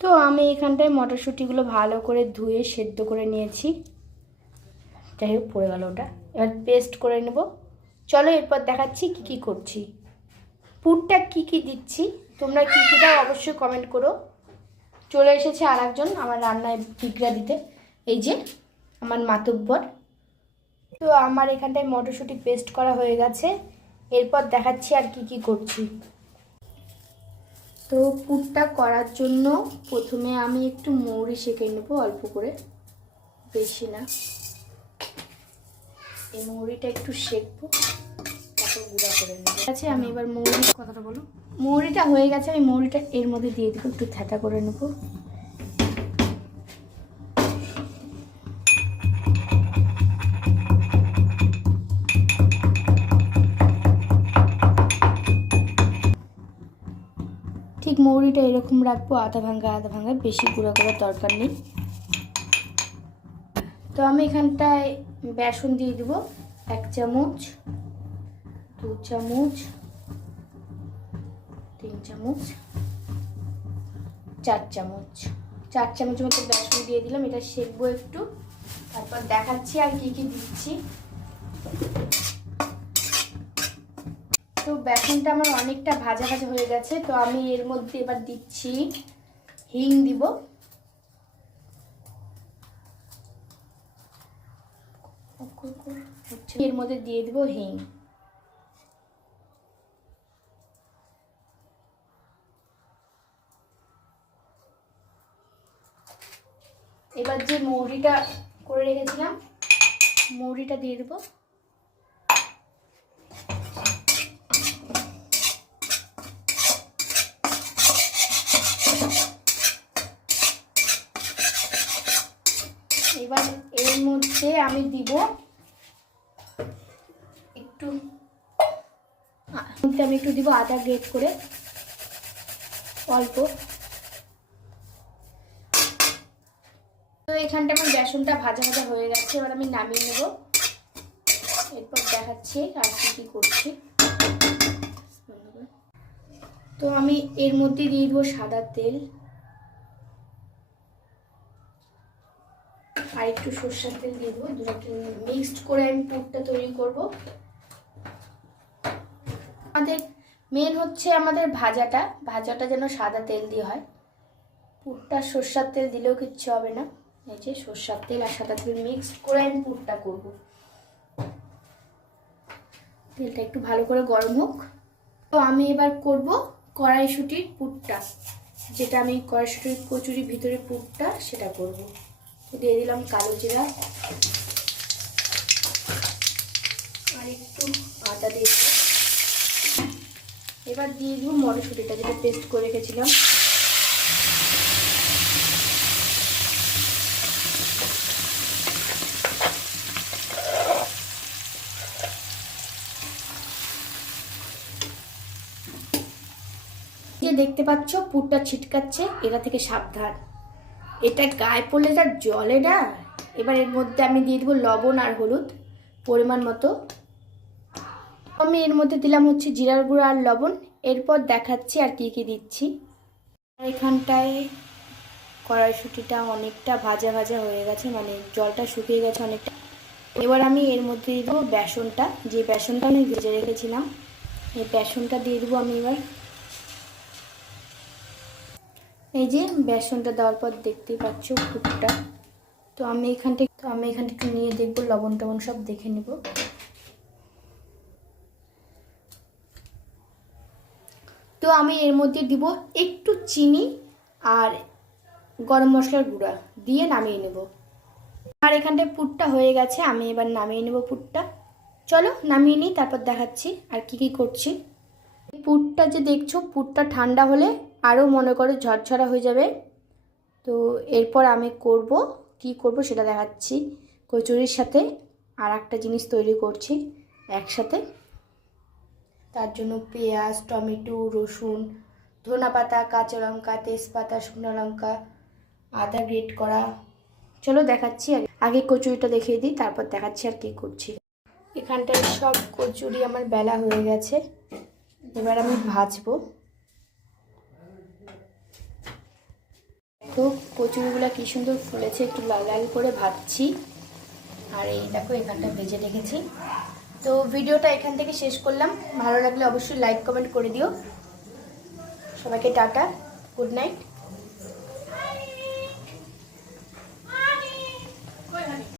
তো আমি এখানটায় মটরশুঁটিগুলো ভালো করে ধুয়ে সেদ্ধ করে নিয়েছি। যাই হোক, পড়ে গেল ওটা। এবার পেস্ট করে নেব। চলো এরপর দেখাচ্ছি কি কি করছি। পুরটা কি কি দিচ্ছি, তোমরা কি কি দাও অবশ্যই কমেন্ট করো। চলে এসেছে আর একজন আমার রান্নায় বিগড়া দিতে, এই যে আমার মাতব্বর। তো আমার এখানটায় মটরশুঁটি পেস্ট করা হয়ে গেছে। এরপর দেখাচ্ছি আর কি কি করছি। তো পুরটা করার জন্য প্রথমে আমি একটু মৌরি সেঁকে নেবো, অল্প করে, বেশি না। এই মৌরিটা একটু সেঁকবো, তারপর গুঁড়া করে নেবো। ঠিক আছে, আমি এবার মৌরির কথাটা বলো। মৌরিটা হয়ে গেছে, আমি মৌরিটা এর মধ্যে দিয়ে দেবো, একটু থেঁতা করে নেবো। ঠিক মৌরিটা এরকম রাখবো, আধা ভাঙা, বেশি গুঁড়া করার দরকার নেই। তো আমি এখানটায় বেসন দিয়ে দেবো 1 চামচ, 2 চামচ, 3 চামচ, 4 চামচ। 4 চামচ মতো বেসন দিয়ে দিলাম। এটা সেঁকবো একটু, তারপর দেখাচ্ছি আর কি কি দিচ্ছি। তো বেসনটা আমার অনেকটা ভাজা ভাজা হয়ে গেছে। তো আমি এর মধ্যে এবার দিচ্ছি হিং দিব। এর মধ্যে দিয়ে দিব হিং। এবার যে মৌরিটা করে রেখেছিলাম, মৌরিটা দিয়ে দেবো। এবার এর মধ্যে আমি দিব একটু দিব আদা গ্রেট করে, অল্প। তো এখানটা আমার বেসনটা ভাজা ভাজা হয়ে গেছে। এবার আমি নামিয়ে নেব। এরপর দেখাচ্ছি আর কি কি করছি। তো আমি এর মধ্যে দিয়ে দেবো সাদা তেল আর একটু সরষের তেল দিয়ে দেবো। দুটোকে মিক্সড করে আমি পুরটা তৈরি করব। আমাদের মেন হচ্ছে আমাদের ভাজাটা যেন সাদা তেল দিয়ে হয়। পুরটা সরষের তেল দিলেও কিচ্ছু হবে না। এই যে সরষের তেল আর সাদা তেল মিক্সড করে আমি পুরটা করব। তেলটা একটু ভালো করে গরম হোক। তো আমি এবার করব কড়াইশুঁটির পুরটা, যেটা আমি কড়াইশুঁটির কচুরি ভিতরে পুরটা সেটা করব। দিয়ে দিলাম কালো জিরা আর একটু আদা দিয়ে দিলাম। এবার দিয়ে দিব মটরশুঁটিটা, যেটা পেস্ট করে রেখেছিলাম। যে দেখতে পাচ্ছ পুরটা ছিটকাচ্ছে, এটা থেকে সাবধান, এটা গায়ে পড়লে যা জলে না। এবার এর মধ্যে আমি দিয়ে দেবো লবণ আর হলুদ পরিমাণ মতো। আমি এর মধ্যে দিলাম হচ্ছে জিরার গুঁড়ো আর লবণ। এরপর দেখাচ্ছি আর কি কি দিচ্ছি। এখানটায় কড়াইশুঁটিটা অনেকটা ভাজা ভাজা হয়ে গেছে, মানে জলটা শুকিয়ে গেছে অনেকটা। এবার আমি এর মধ্যে দিয়ে দেবো বেসনটা, যে বেসনটা আমি ভেজে রেখেছিলাম। এই বেসনটা দিয়ে দেবো আমি এবার। এই যে বেসনটা দেওয়ার পর দেখতেই পাচ্ছ পুরটা। তো আমি এখানটা একটু নিয়ে দেখবো, লবণ টবণ সব দেখে নেব। তো আমি এর মধ্যে দিব একটু চিনি আর গরম মশলার গুঁড়া দিয়ে নামিয়ে নেব। আর এখানটায় পুরটা হয়ে গেছে, আমি এবার নামিয়ে নেব পুরটা। চলো নামিয়ে নিই, তারপর দেখাচ্ছি আর কি কি করছি। পুরটা যে দেখছো, পুরটা ঠান্ডা হলে আরও মনে করো ঝরঝরা হয়ে যাবে। তো এরপর আমি কি করব সেটা দেখাচ্ছি। কচুরির সাথে আর একটা জিনিস তৈরি করছি একসাথে। তার জন্য পেঁয়াজ, টমেটো, রসুন, ধনেপাতা, কাঁচা লঙ্কা, তেজপাতা, শুকনো লঙ্কা, আদা গ্রেট করা। চলো দেখাচ্ছি। আগে কচুরিটা দেখিয়ে দিই, তারপর দেখাচ্ছি আর কি করছি। এখানটায় সব কচুরি আমার বেলা হয়ে গেছে। এবার আমি ভাজবো। দেখো কচুরিগুলো কি সুন্দর ফুলেছে, একটু লাল লাল করে ভাজছি। আর এই দেখো এখানটা ভেজে রেখেছি। তো ভিডিওটা এখান থেকে শেষ করলাম। ভালো লাগলে অবশ্যই লাইক কমেন্ট করে দিও। সবাইকে টাটা, গুড নাইট।